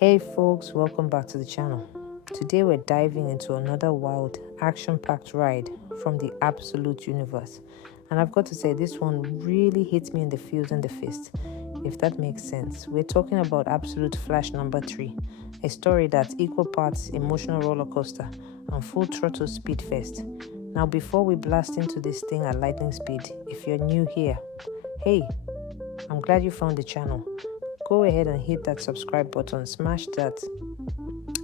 Hey folks, welcome back to the channel. Today we're diving into another wild, action-packed ride from the absolute universe. And I've got to say, this one really hits me in the feels and the fist, if that makes sense. We're talking about Absolute Flash number 3, a story that's equal parts emotional roller coaster and full throttle speed fest. Now before we blast into this thing at lightning speed, if you're new here, hey, I'm glad you found the channel. Go ahead and hit that subscribe button, smash that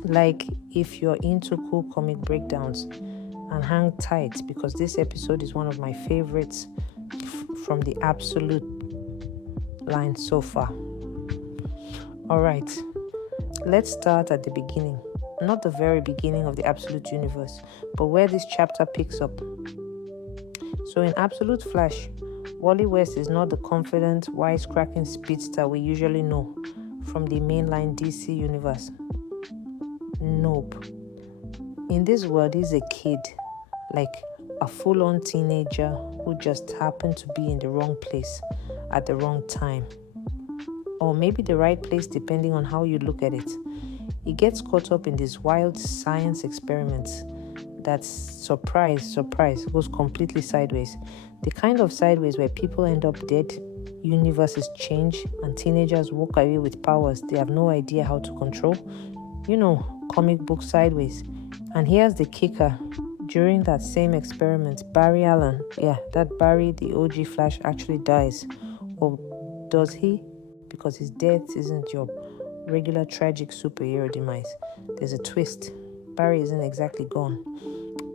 like if you're into cool comic breakdowns, and hang tight because this episode is one of my favorites from the absolute line so far. Alright, let's start at the beginning. Not the very beginning of the absolute universe, but where this chapter picks up. So in Absolute Flash, Wally West is not the confident, wisecracking speedster we usually know from the mainline DC universe. Nope. In this world, he's a kid, like a full-on teenager who just happened to be in the wrong place at the wrong time. Or maybe the right place depending on how you look at it. He gets caught up in these wild science experiments that's, surprise, goes completely sideways. The kind of sideways where people end up dead, universes change, and teenagers walk away with powers they have no idea how to control. You know, comic book sideways. And here's the kicker. During that same experiment, Barry Allen, that Barry, the OG Flash, actually dies. Or does he? Because his death isn't your regular tragic superhero demise. There's a twist. Barry isn't exactly gone.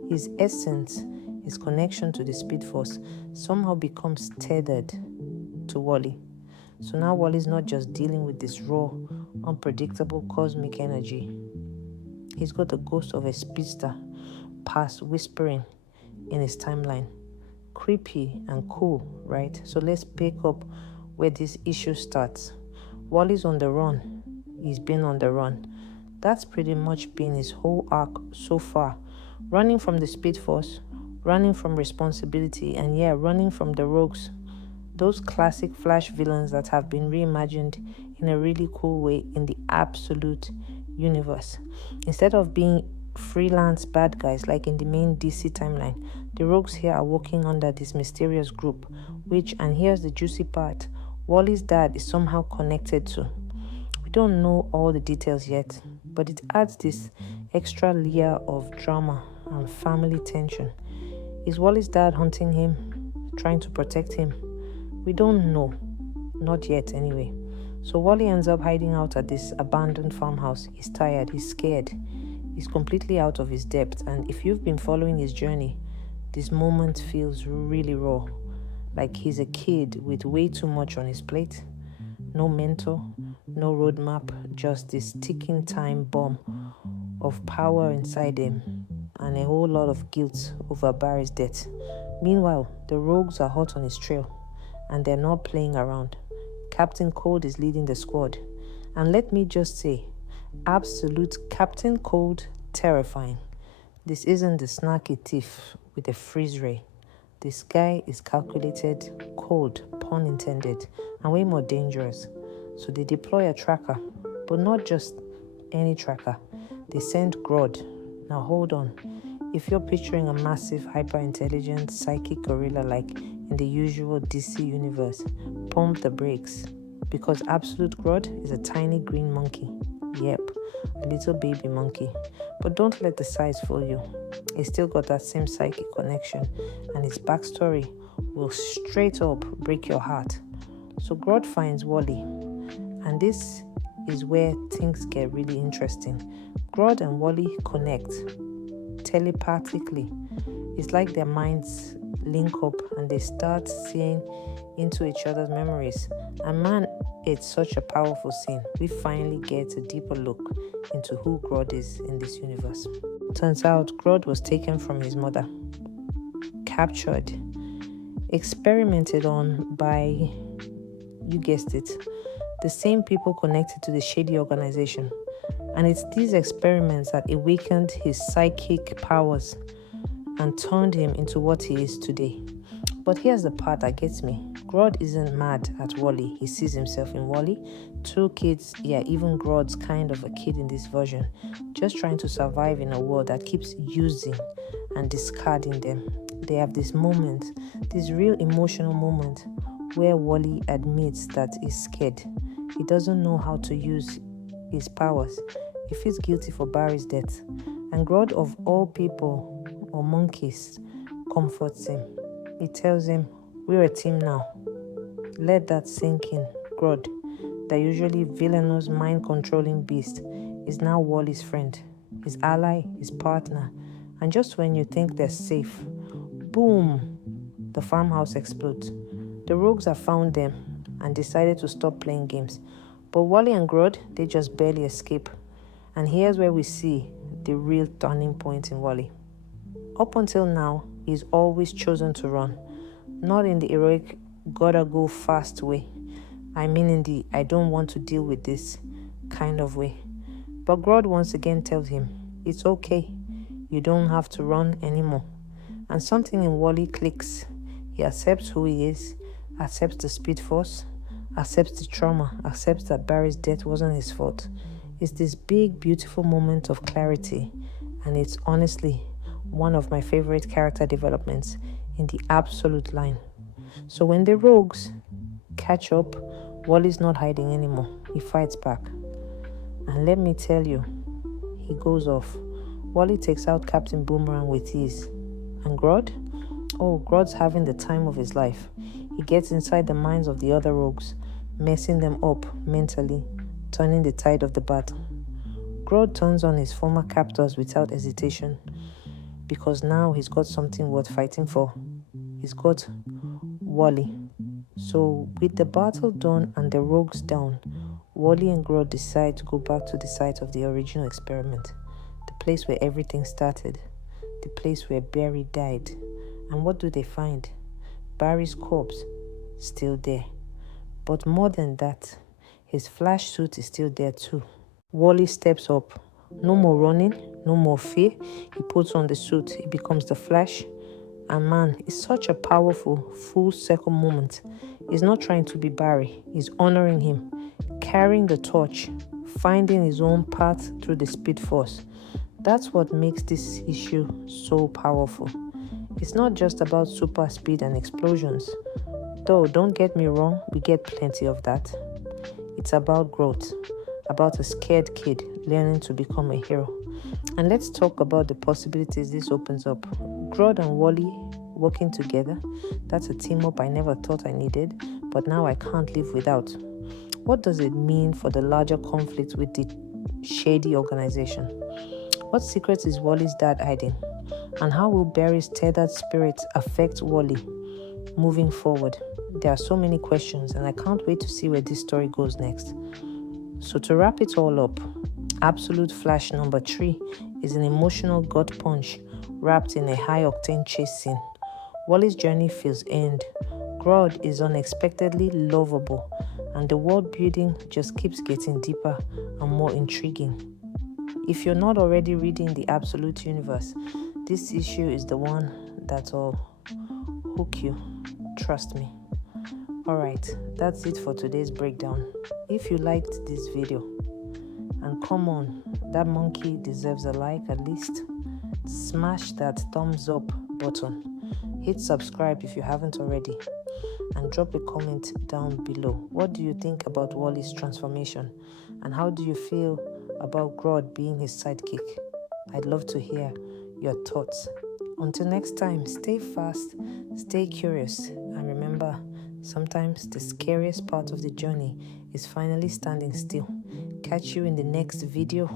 His essence, his connection to the Speed Force, somehow becomes tethered to Wally. So now Wally's not just dealing with this raw, unpredictable cosmic energy. He's got the ghost of a speedster past whispering in his timeline. Creepy and cool, right? So let's pick up where this issue starts. Wally's on the run. He's been on the run. That's pretty much been his whole arc so far. Running from the Speed Force, running from responsibility, and running from the rogues. Those classic Flash villains that have been reimagined in a really cool way in the absolute universe. Instead of being freelance bad guys like in the main DC timeline, the rogues here are working under this mysterious group, which, and here's the juicy part, Wally's dad is somehow connected to. We don't know all the details yet, but it adds this extra layer of drama and family tension. Is Wally's dad hunting him, trying to protect him? We don't know. Not yet, anyway. So Wally ends up hiding out at this abandoned farmhouse. He's tired, he's scared, he's completely out of his depth. And if you've been following his journey, this moment feels really raw. Like he's a kid with way too much on his plate. No mentor, no roadmap, just this ticking time bomb of power inside him and a whole lot of guilt over Barry's death. Meanwhile, the rogues are hot on his trail and they're not playing around. Captain Cold is leading the squad. And let me just say, absolute Captain Cold terrifying. This isn't the snarky thief with a freeze ray. This guy is calculated, cold, pun intended, and way more dangerous. So they deploy a tracker, but not just any tracker. They send Grodd. Now hold on. If you're picturing a massive, hyper-intelligent, psychic gorilla like in the usual DC universe, pump the brakes. Because Absolute Grodd is a tiny green monkey. Yep, a little baby monkey. But don't let the size fool you. He's still got that same psychic connection, and his backstory will straight up break your heart. So Grodd finds Wally, and this is where things get really interesting. Grodd and Wally connect telepathically. It's like their minds link up and they start seeing into each other's memories. And man, it's such a powerful scene. We finally get a deeper look into who Grodd is in this universe. Turns out Grodd was taken from his mother, captured, experimented on by, you guessed it, the same people connected to the shady organization. And it's these experiments that awakened his psychic powers and turned him into what he is today. But here's the part that gets me. Grodd isn't mad at Wally. He sees himself in Wally. Two kids, yeah, even Grodd's kind of a kid in this version, just trying to survive in a world that keeps using and discarding them. They have this moment, this real emotional moment, where Wally admits that he's scared. He doesn't know how to use his powers. He feels guilty for Barry's death. And Grodd, of all people or monkeys, comforts him. He tells him, "We're a team now." Let that sink in. Grodd, the usually villainous mind-controlling beast, is now Wally's friend, his ally, his partner. And just when you think they're safe, boom, the farmhouse explodes. The rogues have found them and decided to stop playing games. But Wally and Grodd, they just barely escape. And here's where we see the real turning point in Wally. Up until now, he's always chosen to run. Not in the heroic, gotta go fast way. I mean in the I don't want to deal with this kind of way. But Grodd once again tells him, it's okay. You don't have to run anymore. And something in Wally clicks. He accepts who he is, accepts the Speed Force, accepts the trauma, accepts that Barry's death wasn't his fault. It's this big, beautiful moment of clarity, and it's honestly one of my favorite character developments in the absolute line. So when the rogues catch up, Wally's not hiding anymore. He fights back. And let me tell you, he goes off. Wally takes out Captain Boomerang with ease. And Grodd? Oh, Grodd's having the time of his life. He gets inside the minds of the other rogues, messing them up mentally, turning the tide of the battle. Grodd turns on his former captors without hesitation, because now he's got something worth fighting for. He's got Wally. So with the battle done and the rogues down, Wally and Grodd decide to go back to the site of the original experiment, the place where everything started, the place where Barry died. And what do they find? Barry's corpse still there. But more than that, his flash suit is still there too. Wally steps up. No more running, no more fear. He puts on the suit. He becomes the Flash. And man, it's such a powerful, full circle moment. He's not trying to be Barry. He's honoring him, carrying the torch, finding his own path through the Speed Force. That's what makes this issue so powerful. It's not just about super speed and explosions. Though, don't get me wrong, we get plenty of that. It's about growth, about a scared kid learning to become a hero. And let's talk about the possibilities this opens up. Grodd and Wally working together, that's a team up I never thought I needed, but now I can't live without. What does it mean for the larger conflict with the shady organization? What secrets is Wally's dad hiding? And how will Barry's tethered spirit affect Wally moving forward? There are so many questions, and I can't wait to see where this story goes next. So to wrap it all up, Absolute Flash number 3 is an emotional gut punch wrapped in a high-octane chase scene. Wally's journey feels earned. Grodd is unexpectedly lovable, and the world building just keeps getting deeper and more intriguing. If you're not already reading the Absolute Universe, this issue is the one that'll hook you. Trust me. Alright, that's it for today's breakdown. If you liked this video, and come on, that monkey deserves a like at least, smash that thumbs up button. Hit subscribe if you haven't already, and drop a comment down below. What do you think about Wally's transformation, and how do you feel about Grodd being his sidekick? I'd love to hear your thoughts. Until next time, stay fast, stay curious, and remember, sometimes the scariest part of the journey is finally standing still. Catch you in the next video.